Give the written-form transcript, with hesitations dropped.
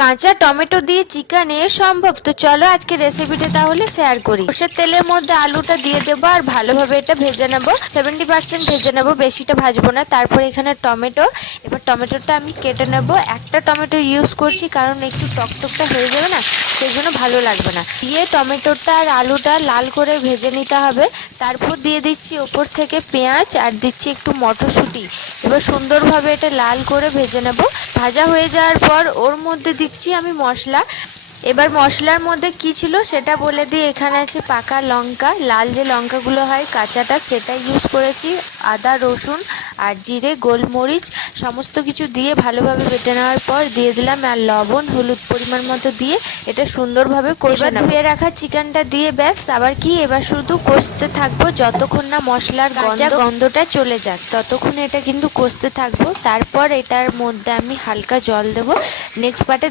কাঁচা টমেটো দিয়ে চিকেন সম্ভব? তো চলো আজকে রেসিপিটা তাহলে শেয়ার করি। সর্ষের তেলের মধ্যে আলুটা দিয়ে দেবো আর ভালোভাবে এটা ভেজে নেবো, 70% ভেজে নেবো, বেশিটা ভাজবো না। তারপর এখানে টমেটো, এবার টমেটোটা আমি কেটে নেব। একটা টমেটো ইউজ করছি কারণ একটু টকটকটা হয়ে যাবে না, সেই জন্য ভালো লাগবে না। দিয়ে টমেটোটা আর আলুটা লাল করে ভেজে নিতে হবে। তারপর দিয়ে দিচ্ছি ওপর থেকে পেঁয়াজ আর দিচ্ছি একটু মটরশুঁটি। এবার সুন্দরভাবে এটা লাল করে ভেজে নেব। ভাজা হয়ে যাওয়ার পর ওর মধ্যে দিচ্ছি আমি মশলা। এবার মশলার মধ্যে কি ছিল সেটা বলে দিই। এখানে আছে পাকা লঙ্কা, লাল যে লঙ্কাগুলো হয় কাঁচাটা, সেটা ইউজ করেছি। আদা, রসুন আর জিরে, গোলমরিচ সমস্ত কিছু দিয়ে ভালোভাবে বেটে নেওয়ার পর দিয়ে দিলাম আর লবণ, হলুদ পরিমাণ মতো দিয়ে এটা সুন্দরভাবে কষে নেব। ধুয়ে রাখা চিকেনটা দিয়ে ব্যাস, আবার কি এবার শুধু কষতে থাকবো যতক্ষণ না মশলার গন্ধটা চলে যাক, ততক্ষণ এটা কিন্তু কষতে থাকবো। তারপর এটার মধ্যে আমি হালকা জল দেবো। নেক্সট পার্টে